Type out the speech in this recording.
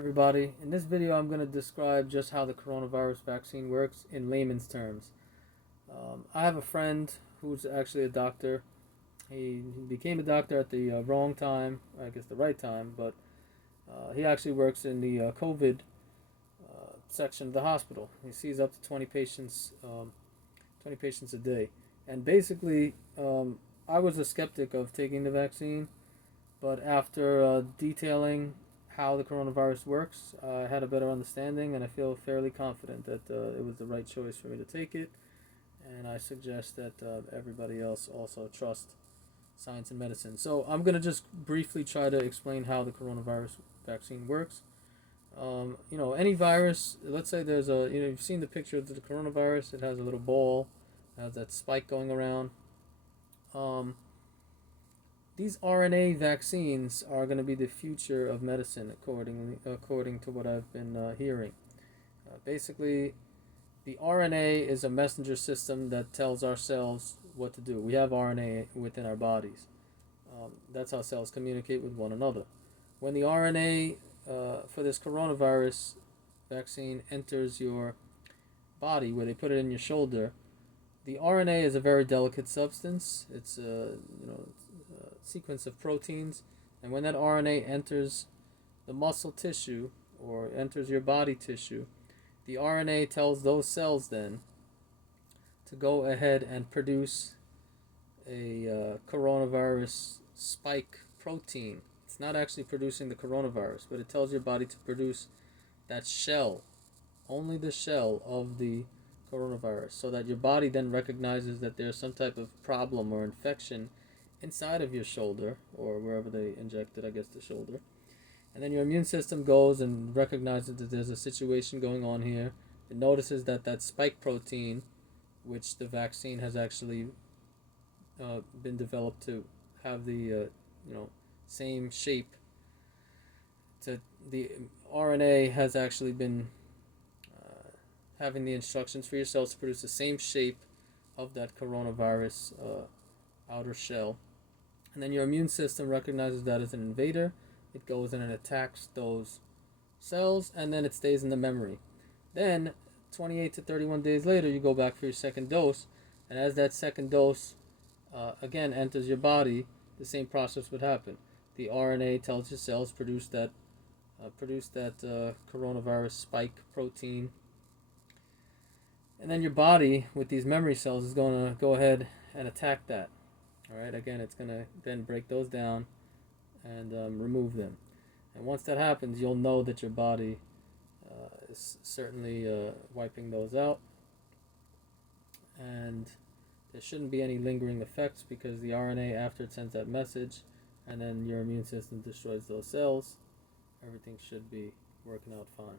Everybody. In this video, I'm going to describe just how the coronavirus vaccine works in layman's terms. I have a friend who's actually a doctor. He became a doctor at the wrong time, I guess the right time, but he actually works in the COVID section of the hospital. He sees up to 20 patients a day. And basically, I was a skeptic of taking the vaccine, but after detailing how the coronavirus works, I had a better understanding, and I feel fairly confident that it was the right choice for me to take it. And I suggest that everybody else also trust science and medicine. So I'm going to just briefly try to explain how the coronavirus vaccine works. Any virus, let's say there's you've seen the picture of the coronavirus, it has a little ball, it has that spike going around. Um, These RNA vaccines are going to be the future of medicine, according to what I've been hearing. Basically, the RNA is a messenger system that tells our cells what to do. We have RNA within our bodies. That's how cells communicate with one another. When the RNA for this coronavirus vaccine enters your body, where they put it in your shoulder, the RNA is a very delicate substance. It's a sequence of proteins, and when that RNA enters the muscle tissue or enters your body tissue, the RNA tells those cells then to go ahead and produce a coronavirus spike protein. It's not actually producing the coronavirus, but it tells your body to produce that shell, only the shell of the coronavirus, so that your body then recognizes that there's some type of problem or infection inside of your shoulder, or wherever they injected, I guess the shoulder. And then your immune system goes and recognizes that there's a situation going on here. It notices that that spike protein, which the vaccine has actually been developed to have the same shape. To the RNA has actually been having the instructions for your cells to produce the same shape of that coronavirus outer shell. And then your immune system recognizes that as an invader. It goes in and attacks those cells, and then it stays in the memory. Then 28 to 31 days later, you go back for your second dose, and as that second dose again enters your body, the same process would happen. The RNA tells your cells produce that coronavirus spike protein, and then your body with these memory cells is going to go ahead and attack that. All right, again, it's going to then break those down and remove them. And once that happens, you'll know that your body is certainly wiping those out. And there shouldn't be any lingering effects, because the RNA, after it sends that message and then your immune system destroys those cells, everything should be working out fine.